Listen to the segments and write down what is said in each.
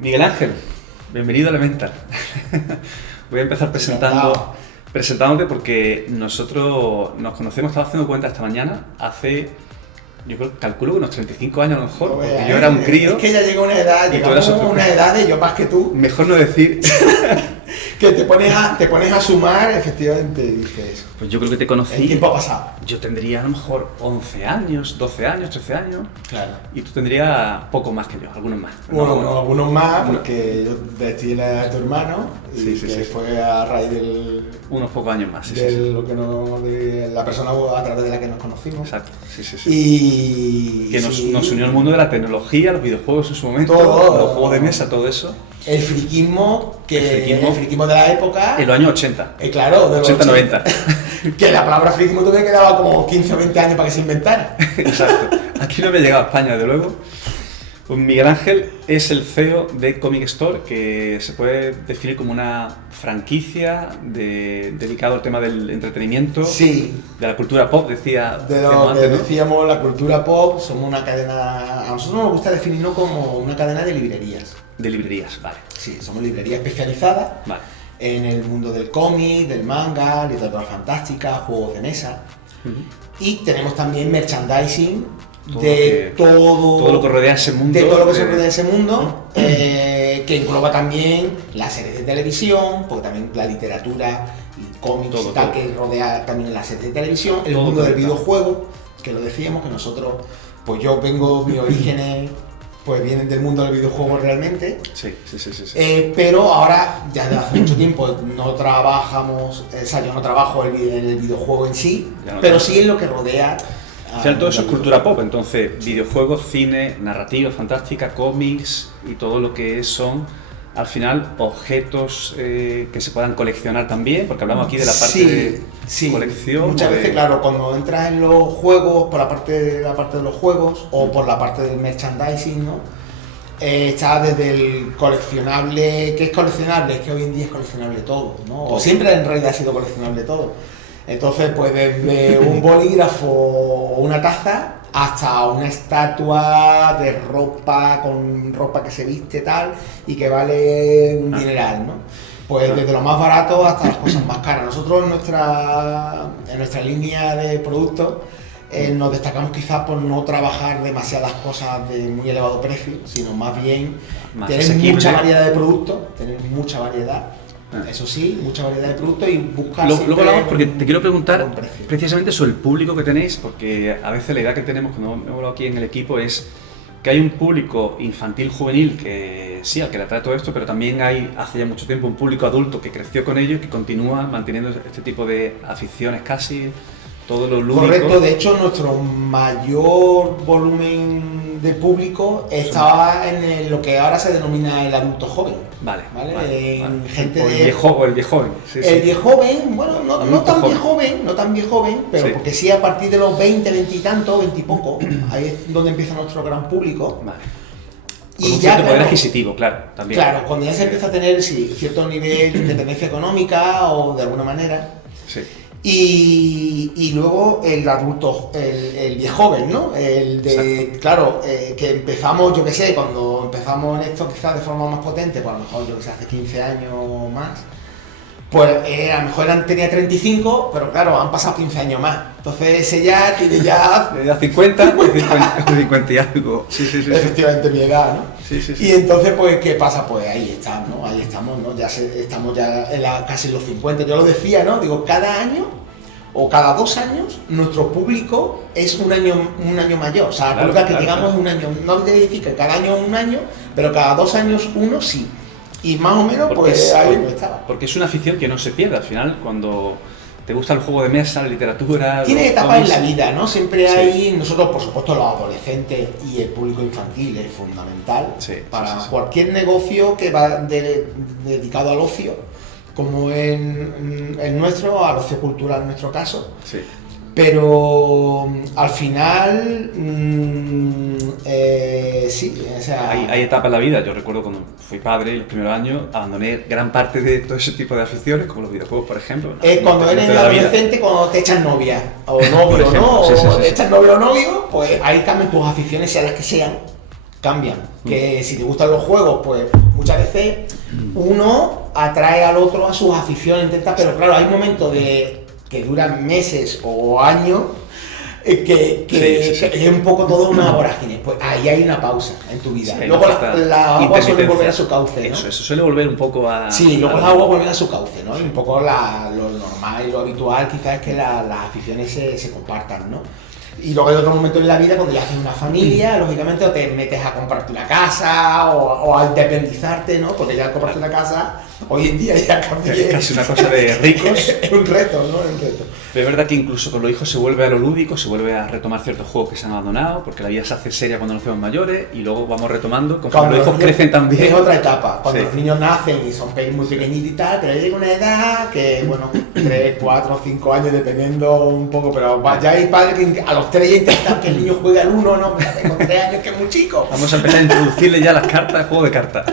Miguel Ángel, bienvenido a Elemental. Voy a empezar presentándote porque nosotros nos conocemos, estaba haciendo cuenta esta mañana, yo calculo que unos 35 años a lo mejor, porque yo era un crío. Es que ya llegó una edad, llegamos a una edad de yo más que tú. Mejor no decir. Que te pones a sumar, efectivamente, dices. Pues yo creo que te conocí. El tiempo ha pasado. Yo tendría a lo mejor 11 años, 12 años, 13 años. Claro. Y tú tendrías poco más que yo, algunos más. Bueno, algunos más, porque yo estoy en la edad de tu hermano. Y sí. Fue a raíz del. Unos pocos años más, sí. De la persona a través de la que nos conocimos. Exacto, sí. Y. Que nos unió el mundo de la tecnología, los videojuegos en su momento, todo, los juegos de mesa, todo eso. El friquismo de la época. En los años 80. Claro, de los 80-90. Que la palabra friquismo todavía quedaba como 15 o 20 años para que se inventara. Exacto. Aquí no había llegado a España, desde luego. Pues Miguel Ángel es el CEO de Comic Store, que se puede definir como una franquicia dedicado al tema del entretenimiento, sí, de la cultura pop, decía. De lo antes, que ¿no? decíamos, la cultura pop, somos una cadena. A nosotros nos gusta definirnos como una cadena de librerías. De librerías, vale. Sí, somos librerías especializadas Vale. en el mundo del cómic, del manga, literatura fantástica, juegos de mesa. Y tenemos también merchandising todo lo que rodea ese mundo. De todo lo que se rodea ese mundo, que engloba también las series de televisión, porque también la literatura y cómics y tal, que rodea también las series de televisión, el mundo del videojuego, que lo decíamos, que nosotros, pues yo mis orígenes pues vienen del mundo del videojuego realmente. Sí. Pero ahora, ya desde hace mucho tiempo, no trabajamos, o sea, yo no trabajo en el videojuego en sí, pero sí en lo que rodea. Al final todo eso es cultura pop, entonces videojuegos, cine, narrativa fantástica, cómics y todo lo que son al final objetos que se puedan coleccionar también, porque hablamos aquí de la parte de colección. Muchas veces, claro, cuando entras en los juegos, por la parte de los juegos o por la parte del merchandising, ¿no? Está desde el coleccionable. ¿Qué es coleccionable? Es que hoy en día es coleccionable todo, ¿no? O siempre en realidad ha sido coleccionable todo. Entonces, pues desde un bolígrafo o una taza hasta una estatua de ropa, con ropa que se viste tal y que vale un dineral, ¿no? Pues desde lo más barato hasta las cosas más caras. Nosotros en nuestra línea de productos nos destacamos quizás por no trabajar demasiadas cosas de muy elevado precio, sino más bien tener mucha variedad de productos, tener mucha variedad. Eso sí, mucha variedad de productos y buscar. Luego hablamos porque te quiero preguntar precisamente sobre el público que tenéis, porque a veces la idea que tenemos cuando hemos hablado aquí en el equipo es que hay un público infantil juvenil que sí, al que le atrae todo esto, pero también hay hace ya mucho tiempo un público adulto que creció con ello y que continúa manteniendo este tipo de aficiones casi todo lo lúdico. Correcto, de hecho nuestro mayor volumen de público estaba en lo que ahora se denomina el adulto joven. Vale. Gente o el viejoven. Sí. El viejoven, bueno, no tan viejoven, pero porque sí a partir de los 20, 20 y tanto, 20 y poco, ahí es donde empieza nuestro gran público. Vale. Con un cierto poder adquisitivo, claro, también. Claro, cuando ya se empieza a tener cierto nivel de independencia económica o de alguna manera. Sí. Y luego el adulto, el viejoven, ¿no? Claro, que empezamos, yo qué sé, cuando empezamos en esto quizás de forma más potente, pues a lo mejor, yo qué sé, hace 15 años más, pues a lo mejor tenía 35, pero claro, han pasado 15 años más. Entonces ese ya tiene ya 50 y algo. Sí. Efectivamente mi edad, ¿no? Sí. Y entonces, pues, ¿qué pasa? Pues ahí estamos, ¿no? Estamos ya casi en los 50. Yo lo decía, ¿no? Digo, cada año o cada 2 años, nuestro público es un año mayor. O sea, que digamos un año, no te significa cada año un año, pero cada 2 años uno sí. Y más o menos, ahí no estaba. Porque es una afición que no se pierde al final cuando te gusta el juego de mesa, la literatura. Tiene etapas en la vida, ¿no? Siempre hay, nosotros por supuesto los adolescentes y el público infantil es fundamental para cualquier negocio que va dedicado al ocio, como en el nuestro, al ocio cultural en nuestro caso. Sí. Pero al final, sí, o sea. Hay etapas en la vida. Yo recuerdo cuando fui padre, los primeros años, abandoné gran parte de todo ese tipo de aficiones, como los videojuegos, por ejemplo. Cuando eres adolescente, cuando te echas novia, o novio, ¿no? O te echas novio o novio, pues ahí cambian tus aficiones, sean las que sean. cambian. Que si te gustan los juegos, pues muchas veces uno atrae al otro a sus aficiones, intenta, pero claro, hay momentos que duran meses o años que es un poco todo una vorágine. Pues ahí hay una pausa en tu vida. Sí, luego la agua suele volver a su cauce, ¿no? Eso suele volver un poco a... Sí, luego la agua vuelve a su cauce, ¿no? Y un poco lo normal y lo habitual quizás es que las aficiones se compartan, ¿no? Y luego hay otro momento en la vida cuando ya haces una familia, lógicamente, o te metes a comprarte una casa o a independizarte, ¿no? Porque ya al comprarte una casa, hoy en día ya cambia. Es casi una cosa de ricos. Es un reto, ¿no? Es un reto. Pero es verdad que incluso con los hijos se vuelve a lo lúdico, se vuelve a retomar ciertos juegos que se han abandonado, porque la vida se hace seria cuando nos hacemos mayores y luego vamos retomando, conforme los hijos crecen también. Es otra etapa, cuando los niños nacen y son muy pequeñitos y tal, pero llega una edad que, bueno, 3, 4, 5 años, dependiendo un poco, pero ya hay padres que a los 3 ya intentan que el niño juegue al 1, no, con 3 años que es muy chico. Vamos a empezar a introducirle ya las cartas, el juego de cartas.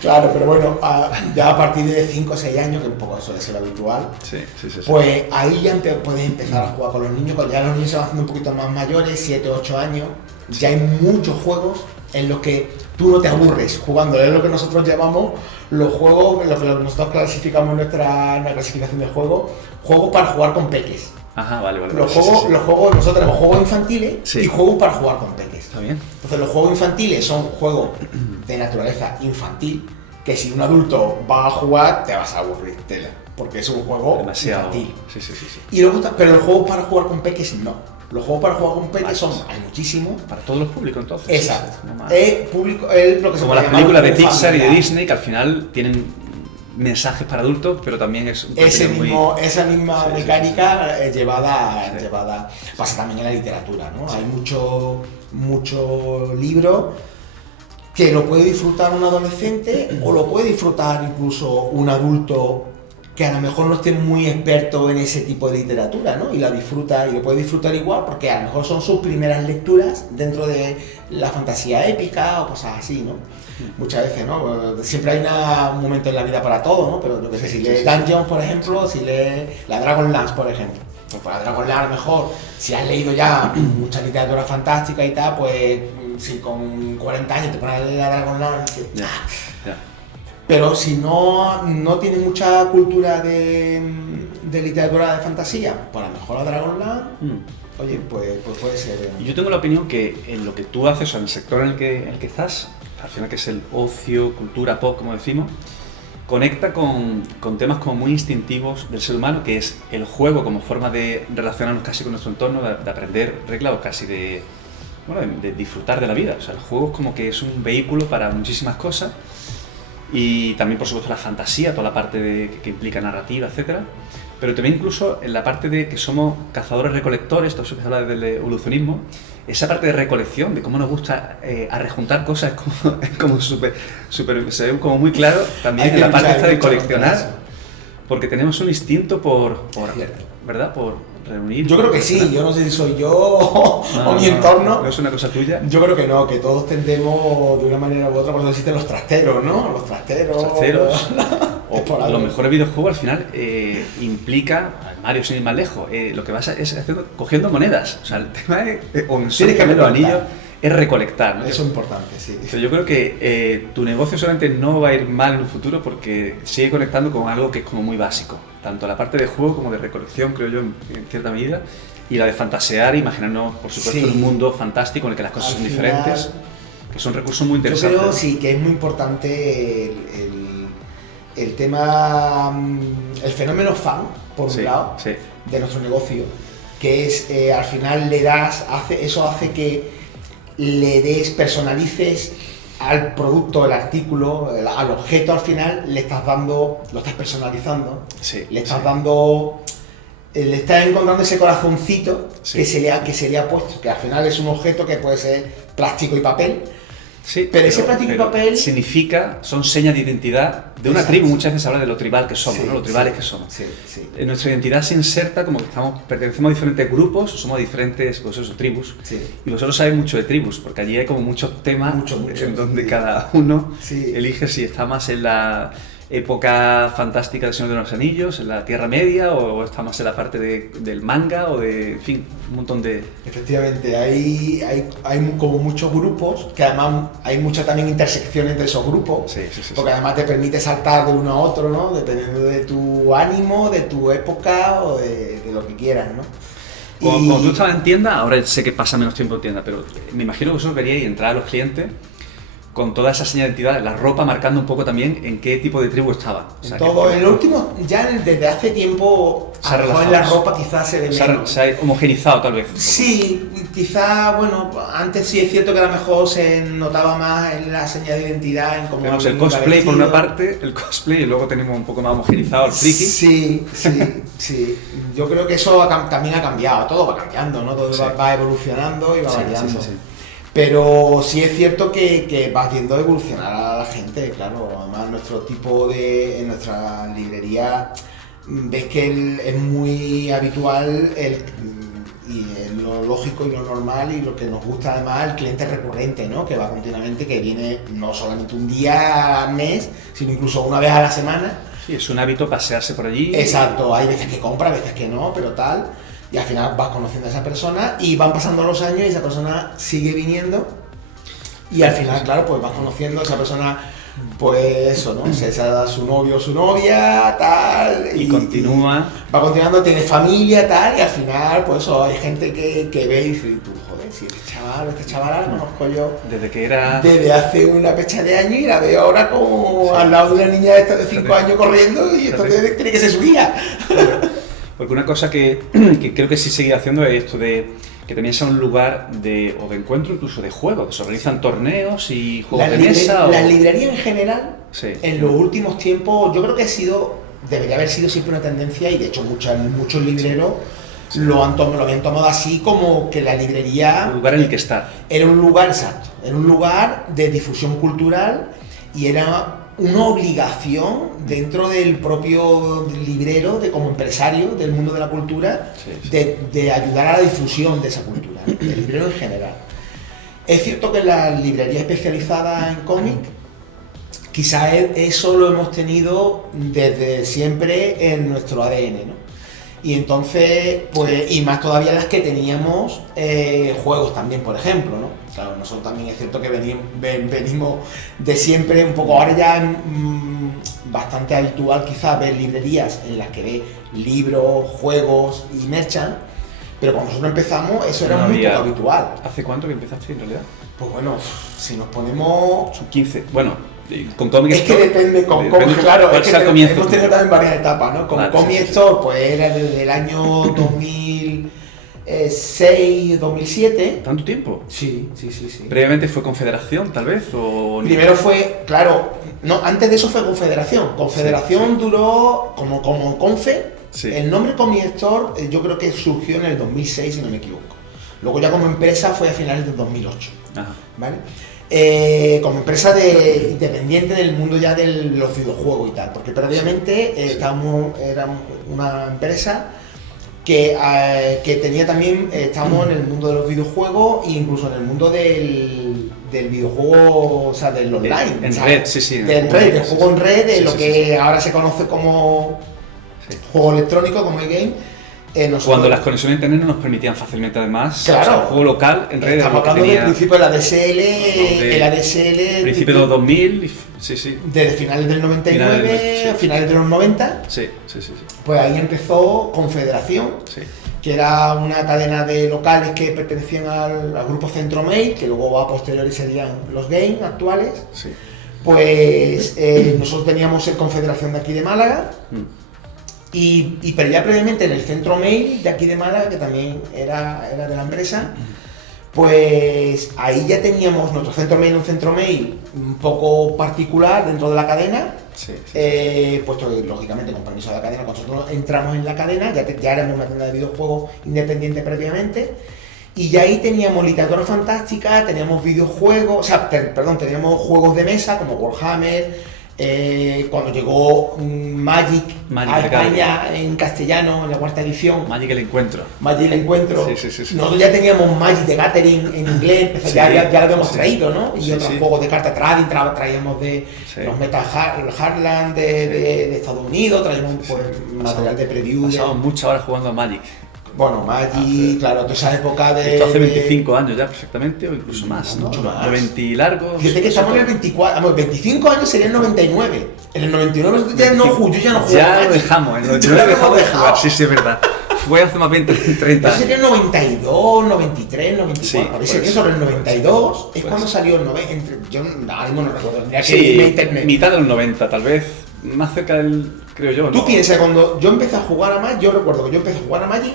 Claro, pero bueno, ya a partir de 5 o 6 años, que un poco suele ser habitual, sí. Pues ahí ya puedes empezar a jugar con los niños, cuando ya los niños se van haciendo un poquito más mayores, 7 o 8 años, ya hay muchos juegos en los que tú no te aburres jugando, es lo que nosotros llamamos los juegos, lo que nosotros clasificamos en nuestra clasificación de juegos para jugar con peques. Ajá, vale. Los juegos, nosotros tenemos juegos infantiles y juegos para jugar con peques. Está bien. Entonces los juegos infantiles son juegos de naturaleza infantil, que si un adulto va a jugar te vas a aburrir, tela, porque es un juego demasiado infantil. Sí. Y luego, pero los juegos para jugar con peques no. Los juegos para jugar con peques hay muchísimos. Para todos los públicos entonces. Exacto. Es público, es lo que se como las películas de Pixar y de Disney, que al final tienen mensajes para adultos, pero también es un esa misma mecánica llevada pasa también en la literatura, ¿no? Hay mucho libro que lo puede disfrutar un adolescente o lo puede disfrutar incluso un adulto que a lo mejor no esté muy experto en ese tipo de literatura, ¿no? Y la disfruta y lo puede disfrutar igual porque a lo mejor son sus primeras lecturas dentro de la fantasía épica o cosas así, ¿no? Muchas veces, ¿no? Siempre hay un momento en la vida para todo, ¿no? Pero yo qué sé, si lees Dungeons, por ejemplo, si lees la Dragonlance, por ejemplo, pues para Dragonlance a lo mejor, si has leído ya mucha literatura fantástica y tal, pues si con 40 años te pones a leer la Dragonlance, pero si no tienes mucha cultura de literatura de fantasía, pues a lo mejor la Dragonlance, oye, pues puede ser. Yo tengo la opinión que en lo que tú haces, o sea, en el sector en el que estás, al final que es el ocio, cultura pop, como decimos, conecta con temas como muy instintivos del ser humano, que es el juego como forma de relacionarnos casi con nuestro entorno, de aprender reglas o casi de disfrutar de la vida. O sea, el juego es como que es un vehículo para muchísimas cosas. Y también, por supuesto, la fantasía, toda la parte que implica narrativa, etcétera. Pero también incluso en la parte de que somos cazadores-recolectores, todo eso que se habla del evolucionismo, esa parte de recolección, de cómo nos gusta arrejuntar cosas, es como súper, se ve como muy claro también en la parte esta de coleccionar, porque tenemos un instinto por ¿verdad? Por reunir. Yo creo que sí, yo no sé si soy yo o mi entorno. ¿No es una cosa tuya? Yo creo que no, que todos tendemos de una manera u otra, cuando existen los trasteros, ¿no? Los trasteros. O los mejores videojuegos al final implica, Mario sin ir más lejos, lo que vas es cogiendo monedas. O sea, el tema es, o en Sonic los anillos, es recolectar, ¿no? Eso es importante, sí. Pero yo creo que tu negocio solamente no va a ir mal en un futuro porque sigue conectando con algo que es como muy básico. Tanto la parte de juego como de recolección, creo yo, en cierta medida, y la de fantasear, imaginarnos, por supuesto, un mundo fantástico en el que las cosas son diferentes, que son recursos muy interesantes. Yo creo sí que es muy importante el tema, el fenómeno fan, por un lado, de nuestro negocio, que es al final eso hace que personalices al producto, el artículo, al objeto al final, lo estás personalizando, le estás encontrando ese corazoncito que se le ha puesto, que al final es un objeto que puede ser plástico y papel. Sí, pero ese plástico y papel son señas de identidad de una tribu. Muchas veces se habla de lo tribal que somos, ¿no? Lo tribales que somos. En nuestra identidad se inserta como que pertenecemos a diferentes grupos, somos diferentes tribus. Y vosotros sabéis mucho de tribus, porque allí hay como muchos temas en donde cada uno elige si está más en época fantástica del Señor de los Anillos, en la Tierra Media, o está más en la parte del manga, o de, en fin, un montón de... Efectivamente, hay como muchos grupos, que además hay mucha también intersección entre esos grupos, Sí. porque además te permite saltar de uno a otro, ¿no? Dependiendo de tu ánimo, de tu época o de lo que quieras, ¿no? Cuando tú estabas en tienda, ahora sé que pasa menos tiempo en tienda, pero me imagino que vosotros veríais entrar a los clientes con toda esa señal de identidad, la ropa marcando un poco también en qué tipo de tribu estaba. O sea, todo, en lo último, ya desde hace tiempo, se ha a lo mejor en la ropa quizás se ve menos. Se ha homogenizado tal vez. Sí, quizá, bueno, antes sí es cierto que a lo mejor se notaba más en la señal de identidad, en cómo Tenemos el cosplay por una parte, el cosplay, y luego tenemos un poco más homogenizado el friki. Sí. Yo creo que eso también ha cambiado, todo va cambiando, ¿no? Todo va evolucionando y va variando. Sí. Pero sí es cierto que va haciendo evolucionar a la gente, claro. Además, en nuestra librería ves que es muy habitual y lo lógico y lo normal y lo que nos gusta además el cliente recurrente, ¿no? Que va continuamente, que viene no solamente un día al mes, sino incluso una vez a la semana. Sí, es un hábito pasearse por allí. Exacto, hay veces que compra, veces que no, pero tal. Y al final vas conociendo a esa persona y van pasando los años y esa persona sigue viniendo. Y al final, claro, pues vas conociendo a esa persona, pues eso, ¿no? Se da su novio o su novia, tal. Y continúa. Va continuando, tiene familia, tal. Y al final, pues eso, hay gente que ve y dice, tú, joder, si este chaval la conozco yo. Desde que era... Desde hace una pecha de años y la veo ahora como al lado de una niña de 5 años corriendo y esto tiene que ser su hija. Porque una cosa que creo que sí seguía haciendo es esto de que también sea un lugar de encuentro, incluso de juegos. Se organizan torneos y juegos de mesa. La librería en general, sí. En los últimos tiempos, yo creo que debería haber sido siempre una tendencia y de hecho muchos libreros lo habían tomado así como que la librería... Un lugar en el que estar. Era un lugar, exacto, era un lugar de difusión cultural y era una obligación dentro del propio librero, como empresario del mundo de la cultura, de ayudar a la difusión de esa cultura, del librero en general. Es cierto que la librería especializada en cómic, quizás eso lo hemos tenido desde siempre en nuestro ADN, ¿no? Y entonces, pues, y más todavía las que teníamos juegos también, por ejemplo, ¿no? Claro, nosotros también es cierto que venimos de siempre, un poco ahora ya bastante habitual quizás ver librerías en las que ve libros, juegos y merchan, pero cuando nosotros empezamos eso era muy poco habitual. ¿Hace cuánto que empezaste en realidad? Pues bueno, si nos ponemos... Son 15, bueno... Con Comic es Store, que depende, claro, es que hemos tenido tú? también varias etapas, ¿no? Con Comic Store, pues era desde el año 2006, 2007. ¿Tanto tiempo? Sí. ¿Previamente fue Confederación, tal vez? O... Primero fue, claro, no, antes de eso fue Confederación. Confederación duró como Confe. Sí. El nombre Comic Store yo creo que surgió en el 2006, si no me equivoco. Luego ya como empresa fue a finales del 2008. Ajá. ¿Vale? Como empresa independiente del mundo ya de los videojuegos y tal, porque previamente era una empresa que tenía también, estábamos en el mundo de los videojuegos e incluso en el mundo del videojuego, o sea, del online. En ¿sabes? red, sí. Del juego en red, de lo que ahora se conoce como juego electrónico, como e-game. Cuando las conexiones de internet no nos permitían fácilmente, además, claro, o sea, el juego local en red. Estamos hablando del principio de la DSL, el ADSL. Principio de los 2000, sí. Desde finales del 99, finales de los 90. Sí. Pues ahí empezó Confederación, que era una cadena de locales que pertenecían al grupo Centromail, que luego a posteriori serían los Game actuales. Sí. Pues nosotros teníamos el Confederación de aquí de Málaga. Pero ya previamente en el Centro Mail de aquí de Málaga, que también era de la empresa, pues ahí ya teníamos nuestro Centro Mail, un Centro Mail un poco particular dentro de la cadena, puesto que lógicamente con permiso de la cadena, cuando nosotros entramos en la cadena, ya éramos una tienda de videojuegos independiente previamente, y ya ahí teníamos literatura fantástica, teníamos videojuegos, teníamos juegos de mesa como Warhammer, cuando llegó Magic a acá, España en castellano, en la cuarta edición. Magic el encuentro. Magic el encuentro. Sí. Nosotros ya teníamos Magic the Gathering en inglés, Sí, ya lo habíamos traído, ¿no? Y Sí, otros sí. juegos de carta trading traíamos de los Meta Heartland de Estados Unidos, traíamos pues, material de preview. Pasamos muchas horas jugando a Magic. Bueno, Magic, claro, toda esa época de... Esto hace 25 años ya perfectamente, o incluso más, ¿no? Mucho más. De 20 largos. Fíjate que estamos en el 24, vamos, 25 años sería el 99. En el 99 yo ya no juego Ya Magic. lo dejamos, en el Ya 99 lo dejamos de dejado. jugar, sí, es verdad. Fue hace más bien 30 Eso años. sería el 92, 93, 94. Sí, A ver, puede que sobre el ser. 92 es Puede cuando ser. salió el 90. Yo ahora mismo no recuerdo, tendría que irme a Sí, internet. mitad de los 90, tal vez. Más cerca del, creo yo, ¿no? Tú piensas, cuando yo empecé a jugar a Magic, yo recuerdo que yo empecé a jugar a Magic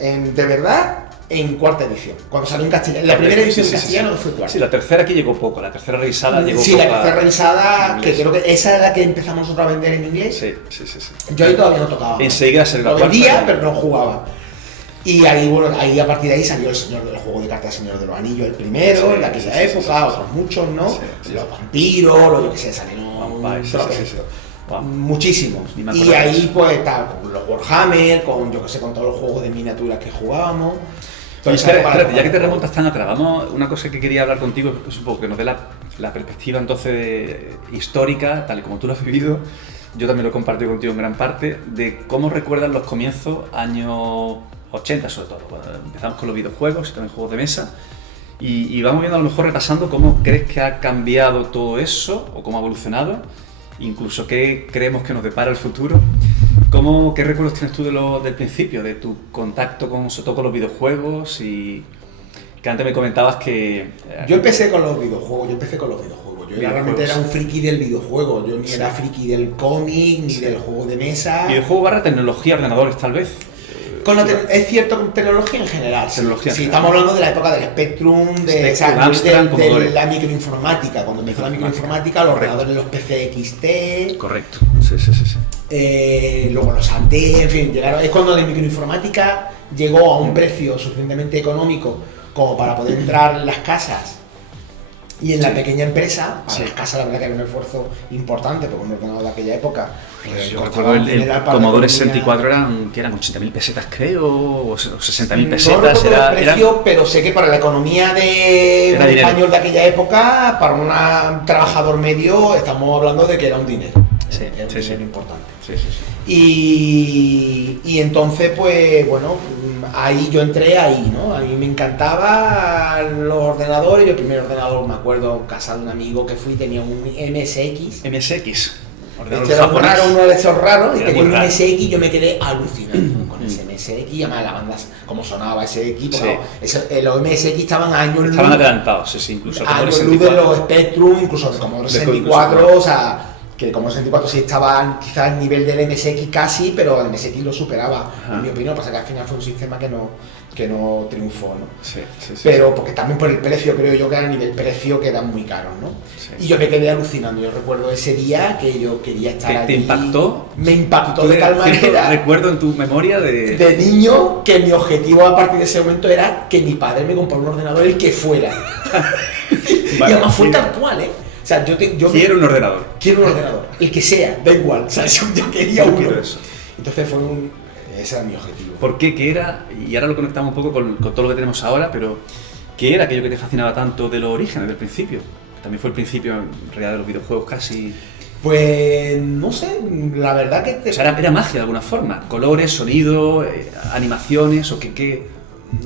de verdad en cuarta edición. Cuando salió en castellano. La primera edición en castellano fue cuarta. Sí, la tercera aquí llegó poco, la tercera revisada llegó Sí, poco. la tercera revisada, en que inglés. creo que esa es la que empezamos nosotros a vender en inglés. Sí. Yo ahí todavía no tocaba. Enseguida se Lo vendía, pero no jugaba. Y ahí, bueno, ahí a partir de ahí salió el juego de cartas Señor de los Anillos, el primero, Sí, en aquella sí, época, otros muchos, ¿no? Sí. Los vampiros, los yo que sé, salieron Vampire, sí. Wow. muchísimos. Ni me Y acordaba de ahí eso. pues está con los Warhammer, con yo que sé, con todos los juegos de miniaturas que jugábamos. Oye, Entonces, espérate, ya que te remontas tan atrás, vamos, una cosa que quería hablar contigo es un poco que nos dé la perspectiva entonces histórica, tal y como tú lo has vivido, yo también lo he compartido contigo en gran parte, de cómo recuerdas los comienzos, años 80 sobre todo. Bueno, empezamos con los videojuegos y también juegos de mesa, y vamos viendo a lo mejor repasando cómo crees que ha cambiado todo eso, o cómo ha evolucionado, incluso qué creemos que nos depara el futuro. ¿Qué recuerdos tienes tú del principio, de tu contacto sobre todo con los videojuegos? Y que antes me comentabas que... Yo empecé con los videojuegos, Yo realmente era un friki del videojuego, yo ni Sí. era friki del cómic, ni del juego de mesa. Videojuego barra tecnología, ordenadores tal vez. Es cierto con tecnología en general. Tecnología en sí, general. estamos hablando de la época del Spectrum, Spectrum, Amstrad, de Commodore. la microinformática. Cuando empezó la microinformática, los ordenadores, los PC XT, Correcto, sí. luego los AT, en fin, llegaron. Es cuando la microinformática llegó a un precio suficientemente económico como para poder entrar en las casas y en la pequeña empresa. Para Sí. las casas la verdad que había un esfuerzo importante, porque un ordenador de aquella época Yo costaba recuerdo un el dineral para la Commodore economía. 64 eran 80.000 pesetas creo, o 60.000 No pesetas. recuerdo el precio, pero sé que para la economía de Era un dinero. español de aquella época, para un trabajador medio, estamos hablando de que era un dinero. Sí, Era un sí, dinero sí. importante. Sí. Y entonces, pues bueno, ahí yo entré ahí, ¿no? A mí me encantaban los ordenadores. Yo el primer ordenador, me acuerdo, en casa de un amigo que fui, tenía un MSX. MSX. ordenador Este era un japonés. raro, uno de esos raros, y Era tenía muy un raro. MSX y yo me quedé alucinando con ese MSX. Y además la banda, como sonaba ese equipo, Sí. claro, los MSX estaban a años luz. Estaban adelantados, sí, incluso el Commodore Años luz de 64. los Spectrum, incluso de Commodore De 64, Commodore o sea, que Commodore 64 sí estaba quizás al nivel del MSX casi, pero el MSX lo superaba, Ajá. en mi opinión. Pasa que al final fue un sistema que no triunfó, ¿no? Sí. Pero porque también por el precio, creo yo que era a nivel precio, que eran muy caros, ¿no? Sí. Y yo me quedé alucinando. Yo recuerdo ese día que yo quería estar ¿Te allí. impactó? Me impactó ¿Tú de tal cierto manera recuerdo en tu memoria de niño que mi objetivo a partir de ese momento era que mi padre me comprara un ordenador el que fuera. Y Vale, además fue sí. tal cual, ¿eh? O sea, yo Quiero un ordenador. quiero un ordenador, el que sea, da igual. O sea, yo quería Yo uno. quiero eso. Entonces ese era mi objetivo. ¿Por qué? ¿Qué era? Y ahora lo conectamos un poco con todo lo que tenemos ahora, pero ¿qué era aquello que te fascinaba tanto de los orígenes, del principio? También fue el principio, en realidad, de los videojuegos casi... Pues no sé, la verdad que O sea, era magia de alguna forma. Colores, sonido, animaciones, o qué...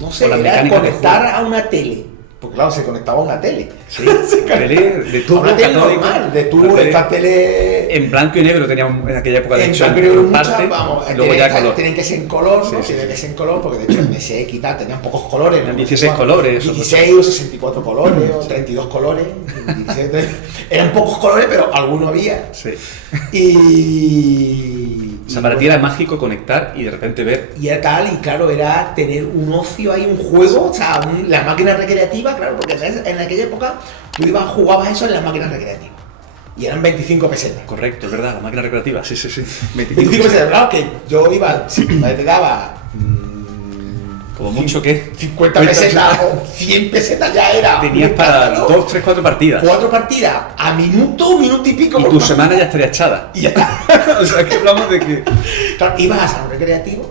no sé, o las era mecánicas de conectar juego. a una tele. Porque claro, se conectaba a una tele. Sí, tele de A tubo, una tele catódico, normal, de tubo, una tele esta tele en blanco y negro teníamos en aquella época de en hecho blanco y negro muchas, parte, vamos, y luego ya color. tienen que ser en color, Sí, ¿no? sí, Tienen sí. que ser en color, porque de hecho el MSX y tal tenían pocos colores. Eran ¿no? 16 colores, o 16 o 64 colores, o 32 colores. 17, eran pocos colores, pero alguno había. Sí. Y... O sea, para ti era mágico conectar y de repente ver. Y era tal, y claro, era tener un ocio ahí, un juego, o sea, la máquina recreativa, claro, porque en aquella época tú jugabas eso en las máquinas recreativas. Y eran 25 pesetas. Correcto, es verdad, la máquina recreativa, sí. 25 pesetas, claro, que yo iba, si tu padre te daba como mucho que 50 pesetas o 100 pesetas ya era. Tenías para 2, 3, 4 partidas. 4 partidas a minuto y pico. Y tu semana ya estaría echada. Y ya está. O sea, que hablamos de que... Claro, ibas a salón recreativo.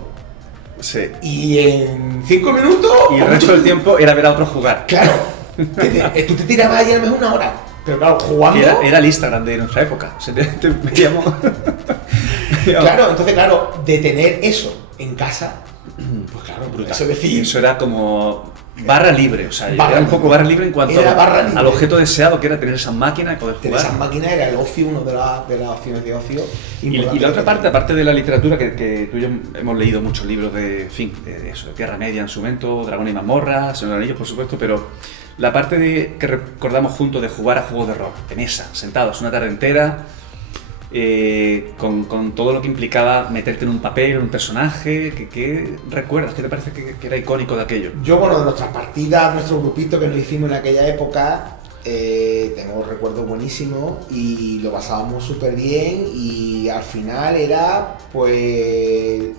Sí. Y en 5 minutos. Y el resto del tiempo era ver a otros jugar. Claro. Tú te tirabas ahí a lo mejor una hora. Pero claro, jugando. Era el Instagram de nuestra época. O sea, te veíamos. Claro, entonces, claro, de tener eso en casa. Pues claro, brutal. Eso Eso era como barra libre, o sea, barra era un poco barra libre en cuanto al objeto deseado que era tener esas máquinas y poder jugar. Tener esas máquinas era el ocio, una de las opciones de ocio. Y la otra parte, aparte de la literatura, que tú y yo hemos leído muchos libros de eso, de Tierra Media en su momento, Dragón y Mazmorra, Señor de los Anillos, por supuesto, pero la parte que recordamos juntos de jugar a juegos de rol, de mesa, sentados una tarde entera, con todo lo que implicaba meterte en un papel, en un personaje, ¿qué recuerdas? ¿Qué te parece que era icónico de aquello? Yo, bueno, de nuestras partidas, nuestro grupito que nos hicimos en aquella época, tengo recuerdos buenísimos y lo pasábamos súper bien y al final era, pues,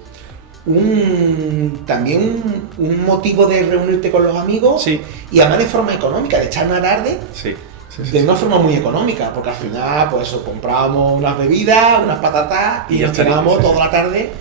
también un motivo de reunirte con los amigos. Sí. Y además de forma económica, de echar una tarde. Sí. De una forma muy económica, porque al final, pues eso, comprábamos unas bebidas, unas patatas y nos quedábamos toda la tarde,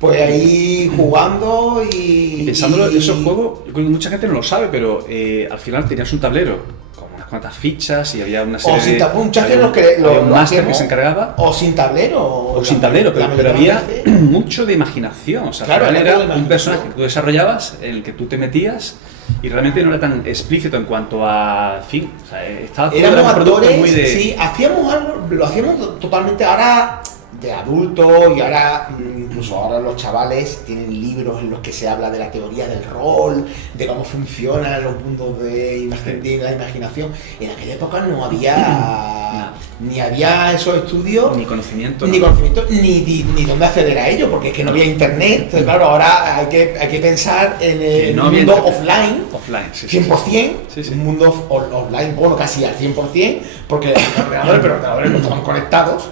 pues ahí jugando y pensándolo, esos juegos, yo creo que mucha gente no lo sabe, pero al final tenías un tablero con unas cuantas fichas y había una serie de... un máster que se encargaba. O sin tablero. O sin tablero, pero había mucho de imaginación. O sea, claro, era un personaje que tú desarrollabas, en el que tú te metías y realmente no era tan explícito en cuanto a... En fin, o sea, estaba todo éramos actores, muy de... Sí, hacíamos algo, lo hacíamos totalmente ahora de adultos y ahora incluso ahora los chavales tienen libros en los que se habla de la teoría del rol, de cómo funcionan los mundos de la imaginación. En aquella época no había ni había esos estudios, ni conocimiento, ni dónde acceder a ello, porque es que no había internet. Entonces, claro, ahora hay que pensar en el mundo offline, 100%, un mundo offline, bueno, casi al 100%, porque los ordenadores no estaban conectados.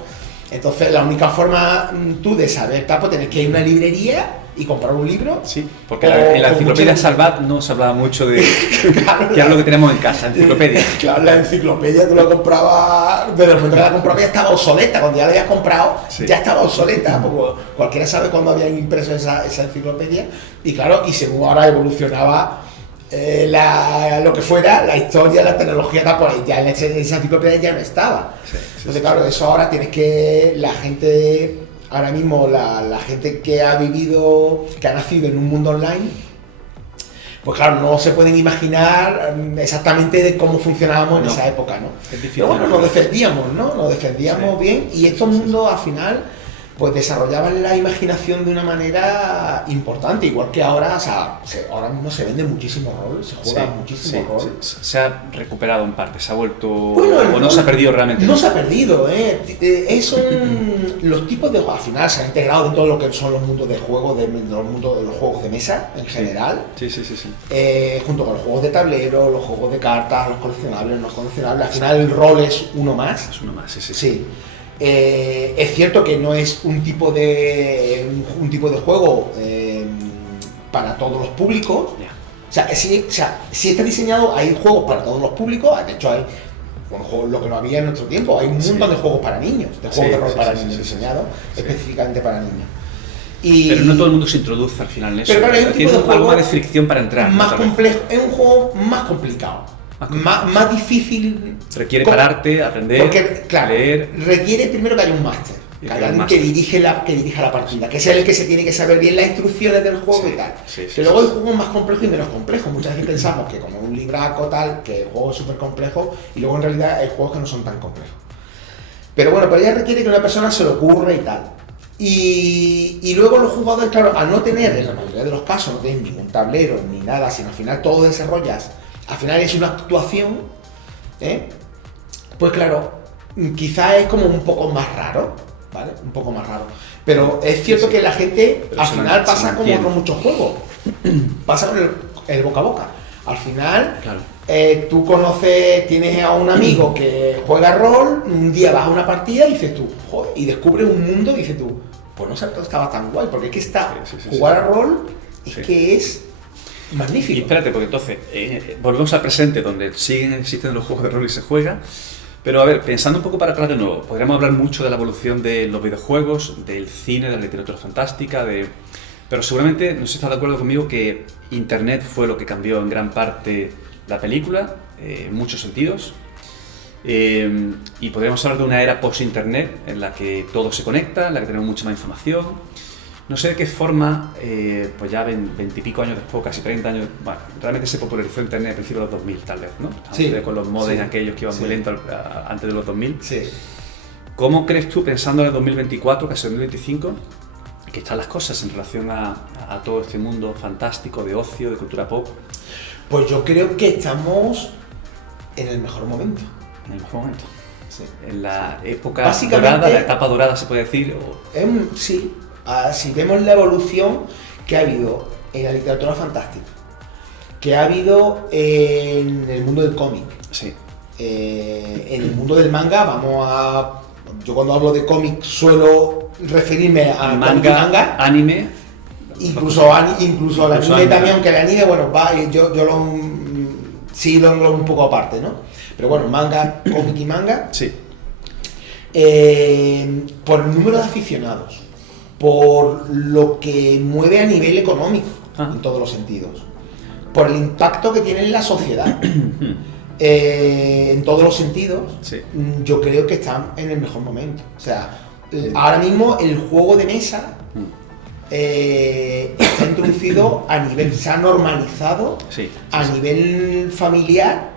Entonces, la única forma tú de saber, pues tenés que ir a una librería y comprar un libro. Sí, porque en la enciclopedia Salvat no se hablaba mucho de claro, que era lo que tenemos en casa, enciclopedia. Claro, la enciclopedia tú la comprabas, desde el momento que la comprabas ya estaba obsoleta, cuando ya la habías comprado ya estaba obsoleta, porque cualquiera sabe cuándo habían impreso esa enciclopedia. Y claro, y según ahora evolucionaba lo que fuera, la historia, la tecnología, por ahí, ya en esa enciclopedia ya no estaba. Entonces, claro, eso ahora tienes que, la gente, ahora mismo, la gente que ha vivido, que ha nacido en un mundo online, pues claro, no se pueden imaginar exactamente de cómo funcionábamos en esa época, ¿no? Pero bueno, nos defendíamos bien, y estos mundos al final pues desarrollaban la imaginación de una manera importante, igual que ahora, o sea, ahora mismo se vende muchísimo rol, se juega muchísimo rol. Se ha recuperado en parte, se ha vuelto, o no se ha perdido realmente. No se ha perdido, son los tipos de juegos, al final se han integrado dentro de lo que son los mundos de juego, los mundos de los juegos de mesa en general. Sí. Junto con los juegos de tablero, los juegos de cartas, los coleccionables, los no coleccionables, al final el rol es uno más. Es uno más, sí. Es cierto que no es un tipo de juego para todos los públicos. O sea, sí está diseñado, hay juegos para todos los públicos. De hecho hay juegos, lo que no había en nuestro tiempo, hay un montón de juegos para niños, de juegos de rol para niños diseñados específicamente para niños. Pero no todo el mundo se introduce al final en eso. Pero claro, hay un tipo de juego algo de fricción para entrar. Más complejo, es un juego más complicado. Más difícil. Requiere pararte, aprender, porque, claro, leer. Requiere primero que haya un máster, que haya alguien que dirija la partida, que sea el que se tiene que saber bien las instrucciones del juego y tal. Que luego hay juegos más complejos y menos complejos. Muchas veces pensamos que como un libraco tal, que el juego es súper complejo, y luego en realidad hay juegos que no son tan complejos. Pero bueno, pero ya requiere que una persona se lo ocurra y tal. Y luego los jugadores, claro, al no tener, en la mayoría de los casos, no tienen ningún tablero ni nada, sino al final todo desarrollas. Al final es una actuación, pues claro, quizá es como un poco más raro, ¿vale? Un poco más raro. Pero es cierto que la gente al final pasa como con muchos juegos, pasa con el boca a boca. Al final, claro. Tú tienes a un amigo que juega rol, un día vas a una partida y dices tú, joder, y descubres un mundo y dices tú, pues no sé, estaba tan guay, porque es que jugar a rol es que es... magnífico. Y espérate, porque entonces volvemos al presente, donde siguen existiendo los juegos de rol y se juega. Pero a ver, pensando un poco para atrás de nuevo, podríamos hablar mucho de la evolución de los videojuegos, del cine, de la literatura fantástica, pero seguramente no sé si estás de acuerdo conmigo que Internet fue lo que cambió en gran parte la película, en muchos sentidos. Y podríamos hablar de una era post-Internet en la que todo se conecta, en la que tenemos mucha más información. No sé de qué forma, pues ya 20 y pico años después, casi 30 años, bueno, realmente se popularizó Internet a principios de los 2000, tal vez, ¿no? Sí. Con los modems Sí. aquellos que iban muy lentos antes de los 2000. Sí. ¿Cómo crees tú, pensando en el 2024, casi 2025, que están las cosas en relación a todo este mundo fantástico de ocio, de cultura pop? Pues yo creo que estamos en el mejor momento. En el mejor momento. Sí. En la época Básicamente, dorada, la etapa dorada se puede decir. Sí, si vemos la evolución que ha habido en la literatura fantástica, que ha habido en el mundo del cómic, Sí. en el mundo del manga, yo cuando hablo de cómic suelo referirme a cómic y manga, anime. incluso el anime anime. también, aunque el anime, bueno, yo sí lo englobo un poco aparte, ¿no? Pero bueno, manga, cómic y manga, Sí. por el número de aficionados, por lo que mueve a nivel económico, en todos los sentidos, por el impacto que tiene en la sociedad, en todos los sentidos, Sí. yo creo que están en el mejor momento. O sea, ahora mismo el juego de mesa está introducido a nivel, se ha normalizado Sí. a nivel familiar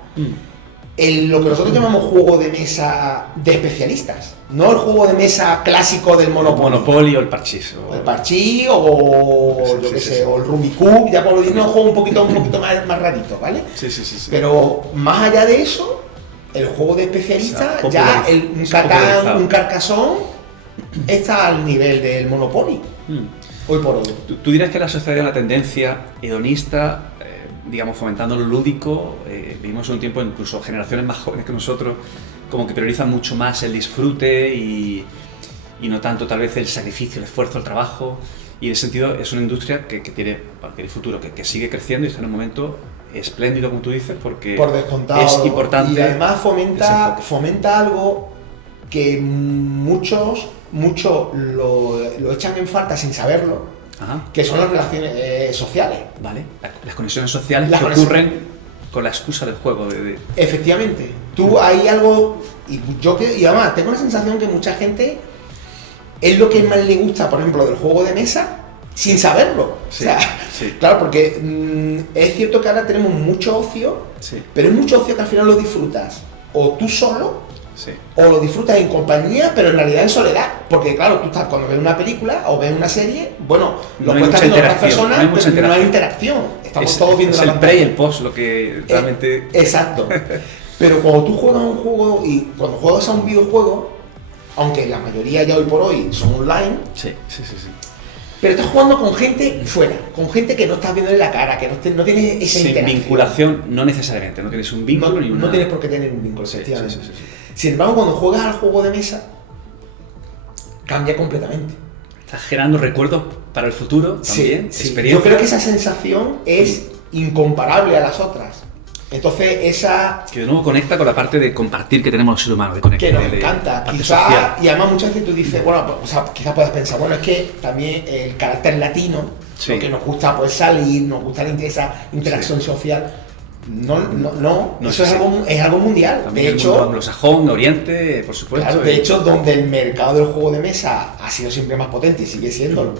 en lo que nosotros llamamos juego de mesa de especialistas, no el juego de mesa clásico del Monopoly o el parchís. el parchís o Sí, yo sí, qué sí, sé, sí. o el Rummikub, ya por lo menos juego un poquito más rarito, ¿vale? Sí. Pero más allá de eso, el juego de especialistas, Se ha ya popularizado. un Se ha popularizado. un Carcassonne está al nivel del Monopoly, hoy por hoy. ¿Tú dirías que la sociedad tiene una tendencia hedonista, digamos, fomentando lo lúdico? Vivimos un tiempo, incluso generaciones más jóvenes que nosotros, como que priorizan mucho más el disfrute y no tanto tal vez el sacrificio, el esfuerzo, el trabajo. Y en ese sentido es una industria que tiene futuro, que sigue creciendo y está en un momento espléndido, como tú dices, porque Por descontado. es importante. Y además ese fomenta, enfoque. fomenta algo que muchos lo echan en falta sin saberlo, Ajá. que son las relaciones sociales. Vale. Las conexiones sociales Las que conexiones- ocurren con la excusa del juego. Efectivamente, tú hay algo, y además tengo la sensación que mucha gente es lo que más le gusta, por ejemplo, del juego de mesa, sin saberlo. Sí, O sea, sí. claro, porque es cierto que ahora tenemos mucho ocio, Sí, pero es mucho ocio que al final lo disfrutas o tú solo, sí. o lo disfrutas en compañía, pero en realidad en soledad. Porque claro, tú estás cuando ves una película o ves una serie, bueno, No lo hay puedes mucha estar viendo otras interacción, personas, no hay mucha pero no hay interacción. Estamos todos viendo es la el pre y pantalla. el post lo que realmente... Exacto. Pero cuando tú juegas a un juego y cuando juegas a un videojuego, aunque la mayoría ya hoy por hoy son online, Sí. pero estás jugando con gente fuera, con gente que no estás viendo en la cara, que no tienes esa Sin interacción. vinculación, no necesariamente, no tienes un vínculo ni una... No tienes por qué tener un vínculo, Sí, efectivamente. sí. Sin embargo, cuando juegas al juego de mesa, cambia completamente. Estás generando recuerdos para el futuro también, Sí. experiencias. Yo creo que esa sensación es incomparable a las otras. Entonces, esa Que de nuevo conecta con la parte de compartir que tenemos los seres humanos, de conectar. que nos de encanta, parte quizás, social. y además muchas veces tú dices, bueno, pues, o sea, quizás puedas pensar, bueno, es que también el carácter latino, Sí. porque nos gusta pues salir, nos gusta esa interacción social, no, No eso es así. es algo mundial. También De el mundo hecho, anglosajón, Oriente, por supuesto. claro, de hecho, donde el mercado del juego de mesa ha sido siempre más potente y sigue siendo,